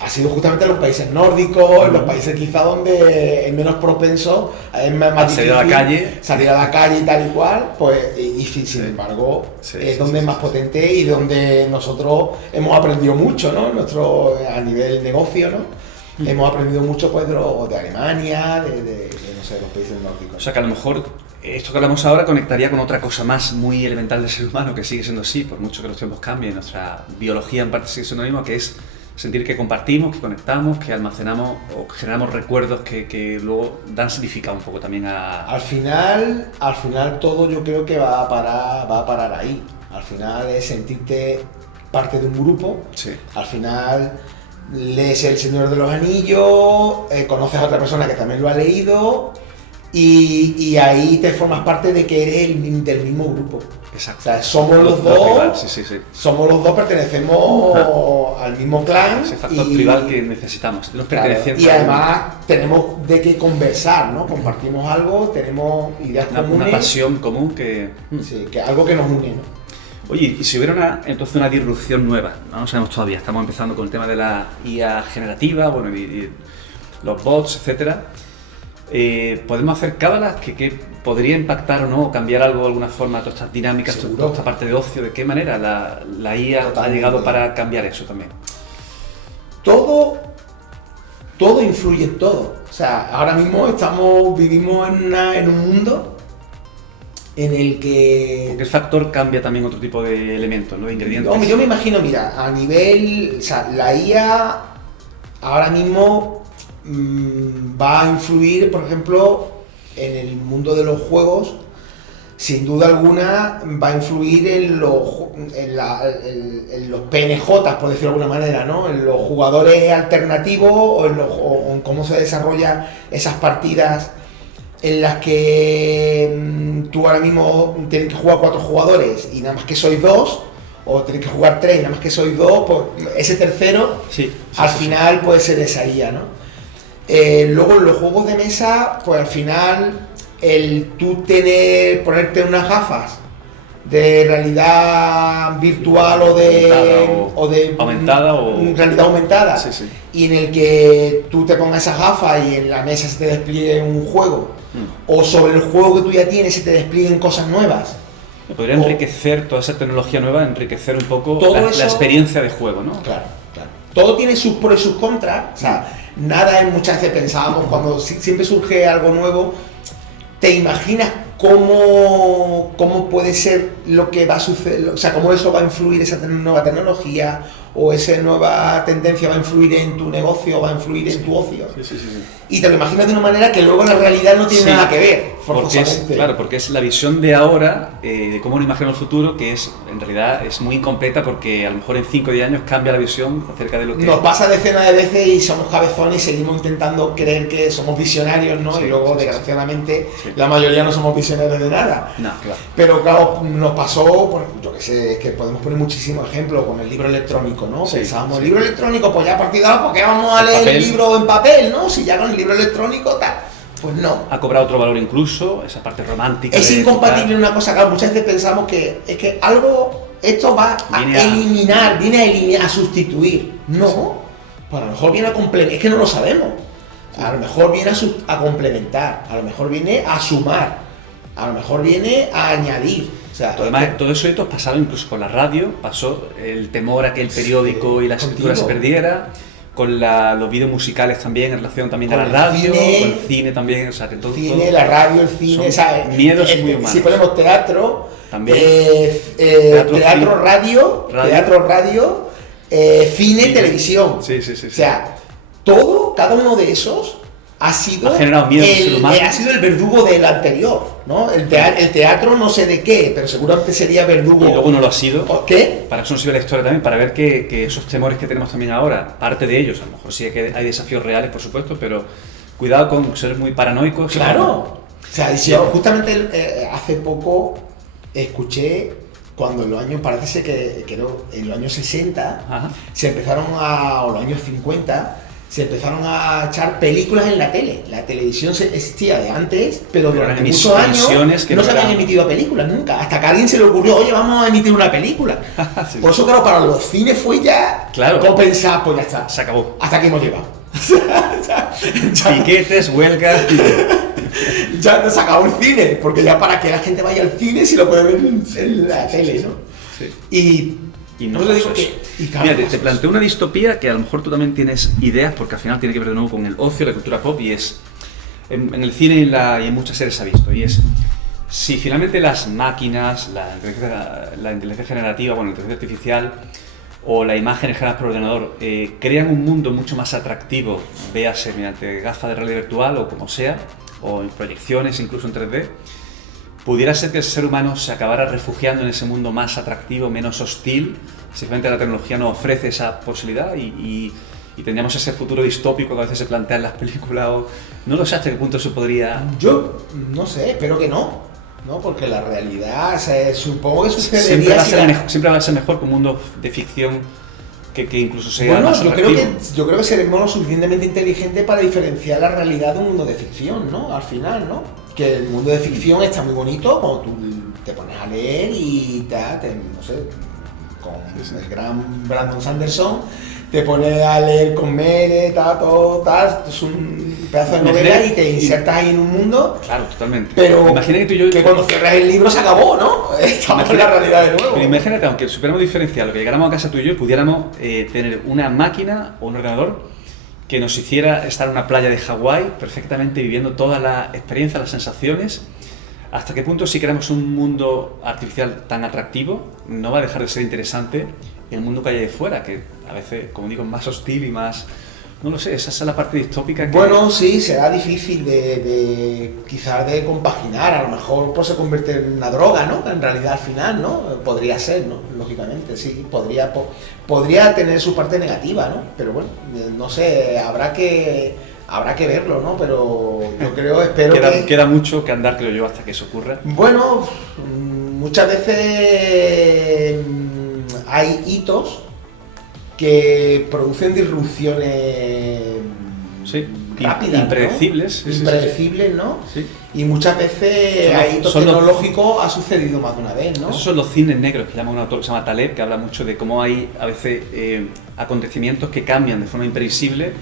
ha sido justamente en los países nórdicos, en los países quizá donde es menos propenso, es más salir a la difícil calle. salir a la calle y tal y cual, pues, y sin embargo, Sí, es sí, donde sí, es más sí. potente y donde nosotros hemos aprendido mucho, ¿no? A nivel negocio, ¿no? Hemos aprendido mucho pues de Alemania, de, no sé, de los países nórdicos. O sea que a lo mejor esto que hablamos ahora conectaría con otra cosa más muy elemental del ser humano, que sigue siendo así, por mucho que los tiempos cambien, nuestra biología en parte sigue siendo lo mismo, que es sentir que compartimos, que conectamos, que almacenamos o generamos recuerdos que luego dan significado un poco también a... Al final todo yo creo que va a parar ahí. Al final es sentirte parte de un grupo. Sí. Al final lees El Señor de los Anillos, conoces a otra persona que también lo ha leído y ahí te formas parte de que eres del mismo grupo. Exacto. O sea, somos los dos, sí. somos los dos, pertenecemos al mismo clan. Ese factor tribal que necesitamos. Claro, y además tenemos de qué conversar, ¿no? Compartimos algo, tenemos ideas comunes. Una pasión común que... Sí, que algo que nos une, ¿no? Oye, y si hubiera entonces una disrupción nueva, no sabemos todavía, estamos empezando con el tema de la IA generativa, bueno, y los bots, etcétera. ¿Podemos hacer cábalas que podría impactar o no, o cambiar algo de alguna forma, todas estas dinámicas, toda esta parte de ocio? ¿De qué manera la IA ha llegado para cambiar eso también? Todo influye en todo. O sea, ahora mismo vivimos en un mundo en el que... Porque el factor cambia también otro tipo de elementos, ¿no? Ingredientes. No, yo me imagino, mira, a nivel... O sea, la IA ahora mismo va a influir, por ejemplo, en el mundo de los juegos. Sin duda alguna va a influir en los PNJ, por decirlo de alguna manera, ¿no? En los jugadores alternativos o en cómo se desarrollan esas partidas en las que tú ahora mismo tienes que jugar 4 jugadores y nada más que sois 2, o tenéis que jugar 3 y nada más que sois 2, pues ese tercero al final puede ser esa IA, ¿no? Luego en los juegos de mesa, pues al final el tú ponerte unas gafas de realidad virtual o de realidad aumentada, y en el que tú te pongas esas gafas y en la mesa se te despliegue un juego, o sobre el juego que tú ya tienes se te desplieguen cosas nuevas. Podría enriquecer toda esa tecnología nueva, enriquecer un poco la experiencia de juego, ¿no? Claro. Todo tiene sus pros y sus contras. O sea, nada es, muchas veces pensábamos, cuando siempre surge algo nuevo, te imaginas cómo puede ser lo que va a suceder, o sea, cómo eso va a influir esa nueva tecnología, o esa nueva tendencia va a influir en tu negocio, va a influir en tu ocio. Sí. Y te lo imaginas de una manera que luego en la realidad no tiene nada que ver, forzosamente. Porque es la visión de ahora, de cómo nos imaginamos el futuro, que en realidad es muy incompleta, porque a lo mejor en 5 o 10 años cambia la visión acerca de lo que... Nos pasa decenas de veces y somos cabezones y seguimos intentando creer que somos visionarios, ¿no? Y luego, desgraciadamente, la mayoría no somos visionarios de nada. No, claro. Pero claro, nos pasó, yo que sé, es que podemos poner muchísimos ejemplos con el libro electrónico, ¿no? Pensábamos, el libro electrónico, pues ya a partir de ahora, ¿por qué vamos a leer el libro en papel, no? Si ya con el libro electrónico, tal. Pues no. Ha cobrado otro valor incluso, esa parte romántica. Es incompatible una cosa, claro, muchas veces pensamos que es que esto va a eliminar, a sustituir. No, pues a lo mejor viene a complementar, es que no lo sabemos. A lo mejor viene a complementar, a lo mejor viene a sumar, a lo mejor viene a añadir. O sea, además, todo eso esto pasaba incluso con la radio, pasó el temor a que el periódico y la escritura se perdiera, con los vídeos musicales también, en relación también a la radio, con el cine también, o sea, que todo... La radio, el cine, ¿sabes? Miedos muy humanos. Si ponemos teatro, también, teatro, radio, cine, televisión. Sí. O sea, cada uno de esos ha generado miedo en el ser humano. Ha sido el verdugo del anterior, ¿no? El teatro no sé de qué, pero seguramente sería verdugo. Y luego no lo ha sido. ¿Qué? Para eso nos sirve la historia también, para ver que esos temores que tenemos también ahora, parte de ellos, a lo mejor sí que hay desafíos reales, por supuesto, pero cuidado con ser muy paranoicos. Claro. O sea, yo justamente hace poco escuché, cuando en los años, parece ser que en los años 60, se empezaron o los años 50, se empezaron a echar películas en la tele. La televisión existía de antes, pero durante muchos años no se habían emitido películas nunca. Hasta que a alguien se le ocurrió, oye, vamos a emitir una película. Por eso, claro, para los cines fue ya compensar, pues ya está. Se acabó. Hasta aquí hemos llegado. Piquetes, huelgas. Ya no se acabó el cine, porque ya para que la gente vaya al cine si lo puede ver en la tele, ¿no? Sí. Y no lo digo que... Mira, te planteo una distopía que a lo mejor tú también tienes ideas, porque al final tiene que ver de nuevo con el ocio, la cultura pop, y es... En el cine y en muchas series se ha visto, y es... Si finalmente las máquinas, la inteligencia generativa, la inteligencia artificial, o la imagen generada por ordenador, crean un mundo mucho más atractivo, véase mediante gafas de realidad virtual o como sea, o en proyecciones, incluso en 3D, pudiera ser que el ser humano se acabara refugiando en ese mundo más atractivo, menos hostil. Simplemente la tecnología nos ofrece esa posibilidad y y tendríamos ese futuro distópico que a veces se plantea en las películas, o no lo sé hasta qué punto eso podría... Yo no sé, espero que no, porque la realidad, o sea, supongo que sucedería... Siempre va a ser mejor que un mundo de ficción que incluso sea bueno, más atractivo. Yo creo que seremos lo suficientemente inteligentes para diferenciar la realidad de un mundo de ficción, ¿no? Al final, ¿no? Que el mundo de ficción está muy bonito cuando tú te pones a leer y no sé, con el gran Brandon Sanderson, te pones a leer con Mere, todo, es un pedazo de novela y te insertas ahí en un mundo. Claro, totalmente. Pero imagina que tú y yo... que cuando cierras el libro se acabó, ¿no? Estamos en la realidad de nuevo. Pero imagínate, aunque supiéramos diferenciar lo que llegáramos a casa tú y yo y pudiéramos tener una máquina o un ordenador que nos hiciera estar en una playa de Hawái perfectamente viviendo toda la experiencia, las sensaciones. ¿Hasta qué punto, si queremos un mundo artificial tan atractivo, no va a dejar de ser interesante el mundo que hay ahí fuera, que a veces, como digo, es más hostil y más... No lo sé, esa es la parte distópica que... Bueno, sí, será difícil quizás de compaginar, a lo mejor pues se convierte en una droga, ¿no? En realidad al final, ¿no? Podría ser, ¿no? Lógicamente, sí, podría tener su parte negativa, ¿no? Pero bueno, no sé, habrá que verlo, ¿no? Pero yo espero que... Queda mucho que andar, creo yo, hasta que eso ocurra. Bueno, muchas veces hay hitos que producen disrupciones rápidas, impredecibles, ¿no? Impredecibles, ¿no? Sí. Y muchas veces hay hitos tecnológicos, ha sucedido más de una vez, ¿no? Esos son los cines negros, que llama un autor que se llama Taleb, que habla mucho de cómo hay a veces acontecimientos que cambian de forma imprevisible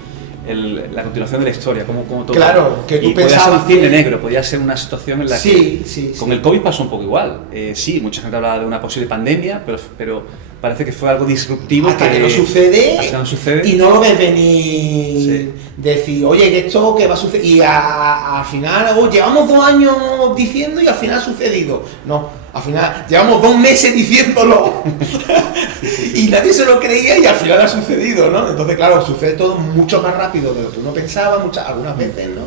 la continuación de la historia, como todo. Claro, que tú podía ser un pensabas cine negro, podía ser una situación en la que... Sí. Con el COVID pasó un poco igual. Sí, mucha gente hablaba de una posible pandemia, pero parece que fue algo disruptivo. Hasta que no sucede y no lo ves venir, sí. Decir, oye, que esto que va a suceder, y al final, llevamos 2 años diciendo y al final ha sucedido. No, al final llevamos 2 meses diciéndolo y nadie se lo creía y al final ha sucedido, ¿no? Entonces, claro, sucede todo mucho más rápido de lo que uno pensaba algunas veces, ¿no?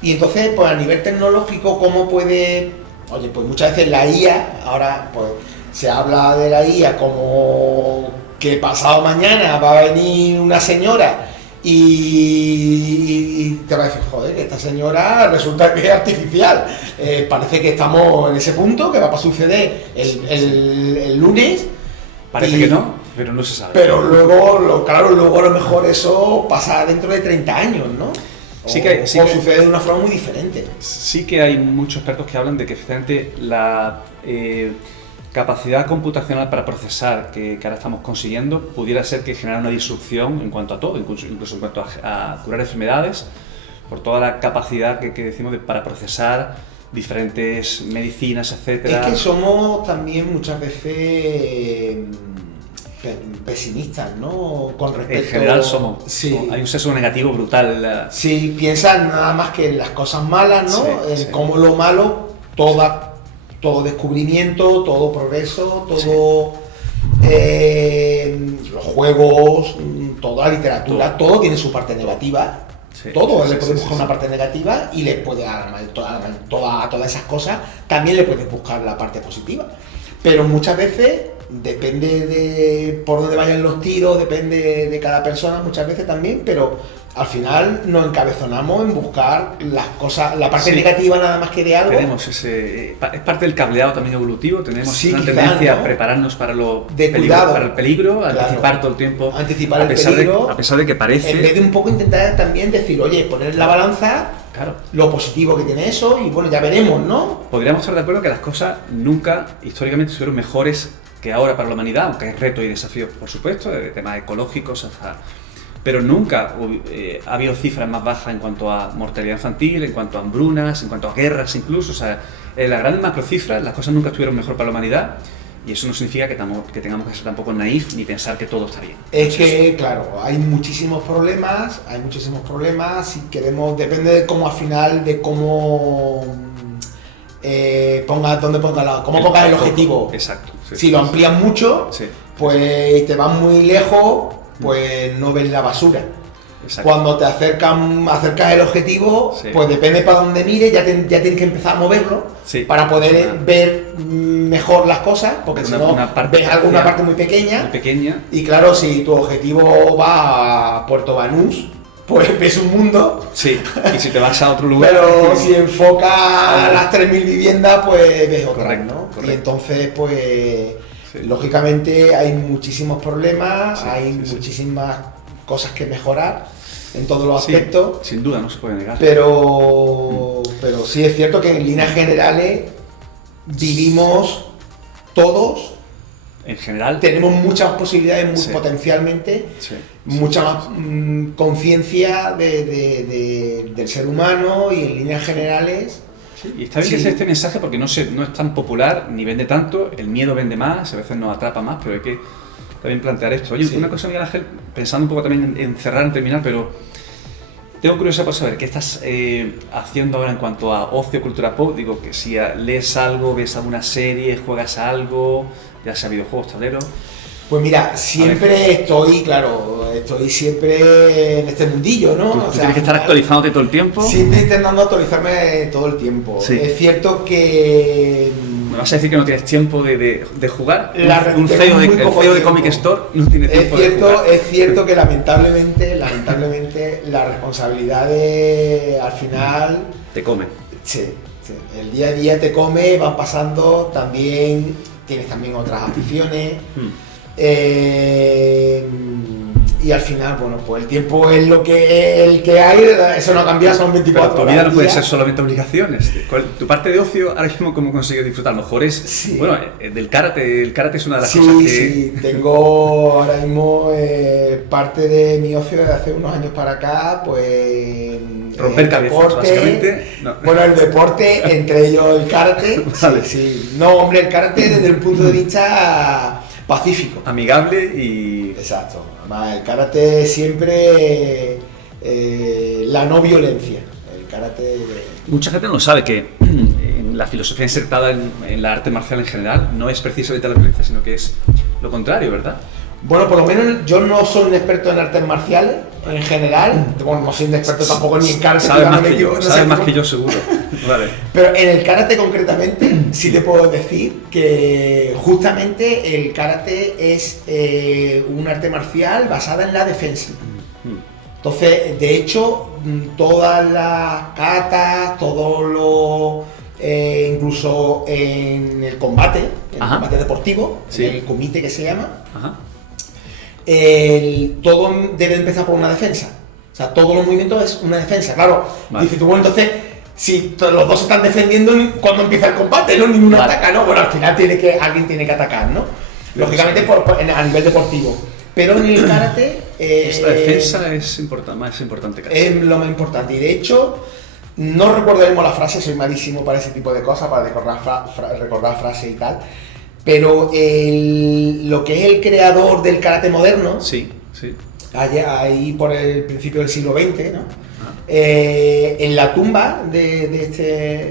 Y entonces, pues a nivel tecnológico, ¿cómo puede...? Oye, pues muchas veces la IA, ahora pues se habla de la IA como que pasado mañana va a venir una señora y te va a decir, joder, que esta señora resulta que es artificial. Parece que estamos en ese punto, que va a suceder el lunes. Parece que no, pero no se sabe. Pero luego a lo mejor eso pasa dentro de 30 años, ¿no? O sucede de una forma muy diferente. Sí que hay muchos expertos que hablan de que efectivamente la capacidad computacional para procesar que ahora estamos consiguiendo pudiera ser que generara una disrupción en cuanto a todo, incluso en cuanto a curar enfermedades, por toda la capacidad que decimos para procesar diferentes medicinas, etcétera. Es que somos también muchas veces pesimistas, ¿no? Con respecto... En general somos. Sí. Hay un sesgo negativo brutal. Sí, piensan nada más que en las cosas malas, ¿no? En cómo lo malo, todo descubrimiento, todo progreso, todo los juegos, toda la literatura, todo tiene su parte negativa. Le puedes buscar una parte negativa y le puede a todas esas cosas también le puedes buscar la parte positiva. Pero muchas veces depende de por dónde vayan los tiros, depende de cada persona muchas veces también, pero al final nos encabezonamos en buscar las cosas, la parte negativa nada más que de algo. Tenemos es parte del cableado también evolutivo, tenemos una tendencia, ¿no?, a prepararnos para el peligro, anticipar todo el tiempo, anticipar el peligro, a pesar de que parece... En vez de un poco intentar también decir, oye, poner en la balanza lo positivo que tiene eso y bueno, ya veremos, ¿no? Podríamos estar de acuerdo que las cosas nunca históricamente estuvieron mejores que ahora para la humanidad, aunque hay retos y desafíos, por supuesto, de temas ecológicos, pero nunca ha habido cifras más bajas en cuanto a mortalidad infantil, en cuanto a hambrunas, en cuanto a guerras incluso. O sea, en las grandes macrocifras las cosas nunca estuvieron mejor para la humanidad y eso no significa que tengamos que ser tampoco naif ni pensar que todo está bien. Es que, claro, hay muchísimos problemas, si queremos, depende de cómo al final, de cómo pongas el objetivo. Exacto. Sí, si lo amplías mucho, pues te vas muy lejos, pues no ves la basura. Exacto. Cuando te acercas el objetivo, Sí. pues depende para dónde mires, ya tienes que empezar a moverlo Sí. para poder Una- ver mejor las cosas, porque Una- si no una parte ves alguna hacia- parte muy pequeña. Muy pequeña. Y claro, si tu objetivo va a Puerto Banús, pues ves un mundo. Sí, y si te vas a otro lugar. Pero si enfocas las 3.000 viviendas, pues ves otra, Correcto, ¿no? correcto. Y entonces, pues, Sí. lógicamente hay muchísimos problemas, Sí, hay sí, sí. muchísimas cosas que mejorar en todos los Sí, aspectos, sin duda, no se puede negar. pero sí es cierto que en líneas generales vivimos todos, En general. tenemos muchas posibilidades Sí. potencialmente, Sí. mucha más conciencia del ser humano y en líneas generales. Y está bien que Sí. sea este mensaje porque no es tan popular ni vende tanto, el miedo vende más, a veces nos atrapa más, pero hay que también plantear esto. Oye, Sí. una cosa, Miguel Ángel, pensando un poco también en cerrar, en terminar, pero tengo curiosidad por saber qué estás haciendo ahora en cuanto a ocio, cultura pop. Digo, que si lees algo, ves alguna serie, juegas a algo, ya sea videojuegos, tableros. Pues mira, siempre estoy siempre en este mundillo, ¿no? Tú O sea, tienes que estar al final, actualizándote todo el tiempo. siempre intentando actualizarme todo el tiempo. Sí. Es cierto que ¿Me vas a decir que no tienes tiempo de jugar? Un tengo CEO muy el poco CEO de tiempo. Comic Store no tiene tiempo de jugar. es cierto que lamentablemente las responsabilidades al final Te come. sí, el día a día te come, van pasando, también tienes también otras aficiones. Y al final, bueno, pues el tiempo es el que hay, eso no ha cambiado, son 24 Pero tu horas. vida al no puede día. ser solamente obligaciones. Tu parte de ocio, ahora mismo, ¿cómo consigues disfrutar? A lo mejor es, Sí. bueno, del karate. El karate es una de las Sí, cosas que... sí, tengo ahora mismo parte de mi ocio desde hace unos años para acá, pues... Romper el cabezas, deporte, básicamente. No. Bueno, el deporte, entre ellos el karate. Vale. Sí. No, hombre, el karate desde el punto de vista pacífico. Amigable y... Exacto. Además, el karate siempre la no violencia. El karate... Mucha gente no sabe que en la filosofía insertada en la arte marcial en general no es precisamente la violencia, sino que es lo contrario, ¿verdad? Bueno, por lo menos yo no soy un experto en artes marciales en general. Bueno, no soy un experto tampoco ni en karate. Sabes más no me que yo, equivoco, no sabes sé más cómo- que yo seguro. Vale. Pero en el karate concretamente sí te puedo decir que justamente el karate es un arte marcial basada en la defensa. Entonces, de hecho, todas las katas, todos los... incluso en el combate Ajá. deportivo, Sí. en el comité que se llama, Ajá. todo debe empezar por una defensa. O sea, todos los movimientos es una defensa. Claro, Vale. dices tú, bueno, entonces, si los dos están defendiendo, cuando empieza el combate, ¿no? Ninguno Vale. ataca, ¿no? Bueno, al final alguien tiene que atacar, ¿no? Lógicamente a nivel deportivo. Pero en el karate... Esta defensa es más importante casi. es lo más importante. Y de hecho, no recuerdo ahora mismo la frase, soy malísimo para ese tipo de cosas, para recordar frases y tal. Pero lo que es el creador del karate moderno, Sí, sí. ahí por el principio del siglo XX, ¿no? Ajá. En la tumba de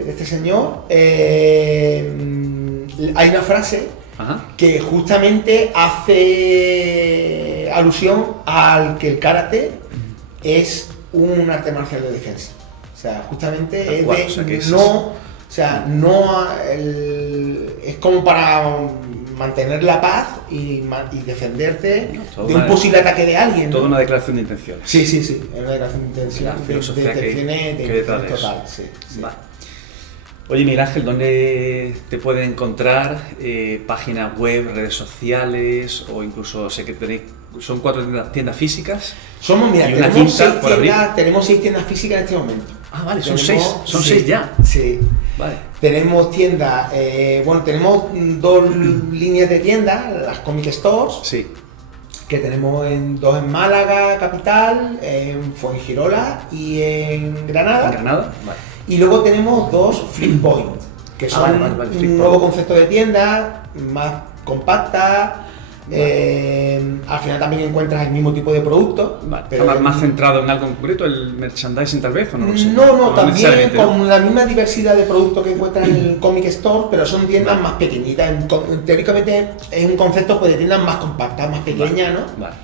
este señor hay una frase Ajá. que justamente hace alusión al que el karate es un arte marcial de defensa. O sea, justamente Tal es cual, de o sea, que es- es como para mantener la paz y defenderte No, toda de un una- posible ataque de alguien, ¿no? Toda una declaración de intenciones. Sí, es una declaración de intención, La filosofía de que intenciones hay detrás de eso. total, sí. Vale. Oye, Miguel Ángel, ¿dónde te pueden encontrar? Página web, redes sociales o incluso sé que tenéis, son 4 tiendas físicas. Mira, Y una tenemos quinta por abrir. tenemos 6 tiendas físicas en este momento. Ah, vale, son Tenemos- 6. Son sí, 6 ya. Sí. Vale. Tenemos tiendas, tenemos 2 líneas de tiendas, las Comic Stores, Sí. que tenemos 2 en Málaga, capital, en Fuengirola y en Granada. ¿En Granada? Vale. Y luego tenemos 2 Flip Point, que son vale, Flip un Point. nuevo concepto de tienda, más compacta. al final también encuentras el mismo tipo de producto. Vale. Pero ¿Está más centrado en algo en concreto, el merchandising tal vez, o no lo sé? No, también necesariamente, ¿no? con la misma diversidad de productos que encuentras en el Comic Store, pero son tiendas más pequeñitas. Teóricamente es un concepto pues, de tiendas más compactas, más pequeñas, ¿no? Vale.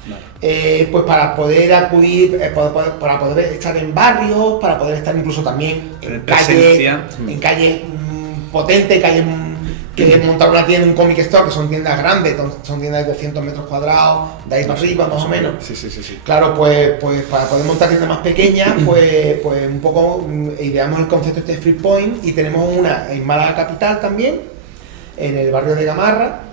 Pues para poder acudir, para poder estar en barrios, para poder estar incluso también en calles potentes, calles que montar una tienda, un Comic Store, que son tiendas grandes, son tiendas de 200 metros cuadrados, de ahí para arriba más o menos. Sí. Claro, pues para poder montar tiendas más pequeñas, pues un poco ideamos el concepto de Free Point y tenemos una en Málaga capital también, en el barrio de Gamarra,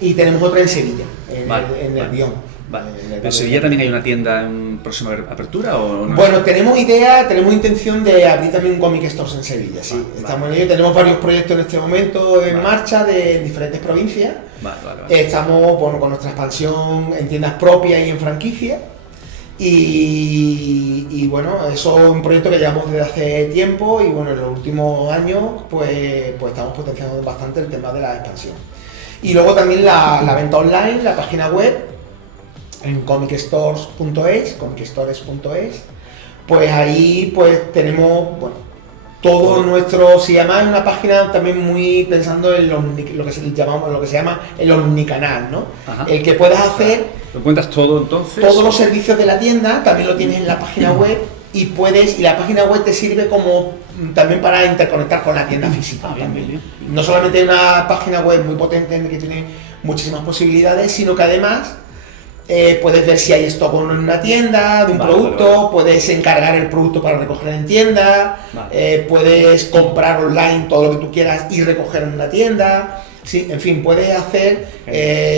y tenemos otra en Sevilla, en el Bion. Vale. ¿Pero en Sevilla también hay una tienda en próxima apertura o no? Bueno, tenemos intención de abrir también un Comic Stores en Sevilla, sí. Estamos en ello, tenemos varios proyectos en este momento en marcha en diferentes provincias. Vale. Estamos con nuestra expansión en tiendas propias y en franquicia. Y bueno, eso es un proyecto que llevamos desde hace tiempo y bueno, en los últimos años pues estamos potenciando bastante el tema de la expansión. Y luego también la venta online, la página web, en comicstores.es, pues ahí pues tenemos todo nuestro, si además es una página también muy pensando en lo que se llama el omnicanal, ¿no? Ajá. El que puedas hacer, ¿lo cuentas todo entonces? todos los servicios de la tienda también lo tienes en la página web y la página web te sirve como también para interconectar con la tienda física. Bien. No solamente una página web muy potente en que tiene muchísimas posibilidades, sino que además puedes ver si hay stock en una tienda de un producto, puedes encargar el producto para recoger en tienda, puedes comprar online todo lo que tú quieras y recoger en una tienda. Sí, en fin, puedes hacer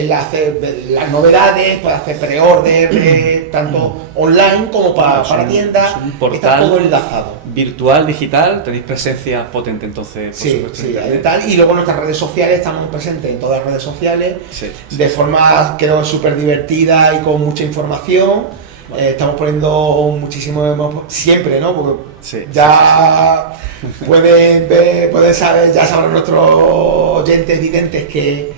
las novedades, puedes hacer pre-order tanto online como para tiendas. Un portal está todo enlazado. Virtual, digital, tenéis presencia potente entonces, por supuesto, en Internet. Y luego nuestras redes sociales, estamos presentes en todas las redes sociales, de forma creo súper divertida y con mucha información. Estamos poniendo muchísimo siempre, ¿no? Porque ya pueden saber, ya sabrán nuestros oyentes videntes que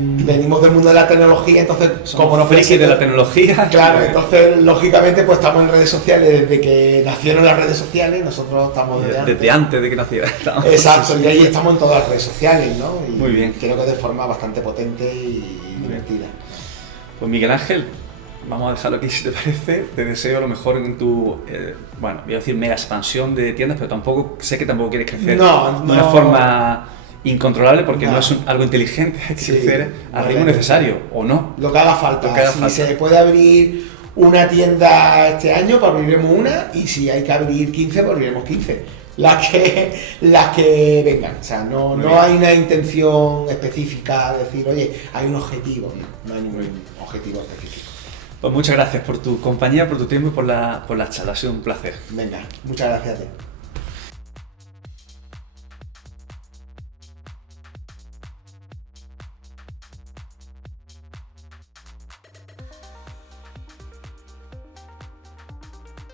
venimos del mundo de la tecnología, entonces como nos frikis de la tecnología. Claro, entonces lógicamente pues estamos en redes sociales desde que nacieron las redes sociales, nosotros estamos desde antes de que naciera. Exacto, y ahí estamos en todas las redes sociales, ¿no? Y muy bien. Creo que de forma bastante potente y divertida. Pues Miguel Ángel, vamos a dejarlo aquí si te parece. Te deseo lo mejor en tu, voy a decir mega expansión de tiendas, pero sé que tampoco quieres crecer de una forma incontrolable porque no es algo inteligente, hay que crecer al ritmo necesario, ¿o no? Lo que haga falta. Si se puede abrir una tienda este año, pues abriremos una, y si hay que abrir 15, pues abriremos 15. Las que vengan. O sea, no hay una intención específica de decir, oye, hay un objetivo. No hay ningún objetivo específico. Pues muchas gracias por tu compañía, por tu tiempo y por la charla. Ha sido un placer. Venga, muchas gracias a ti.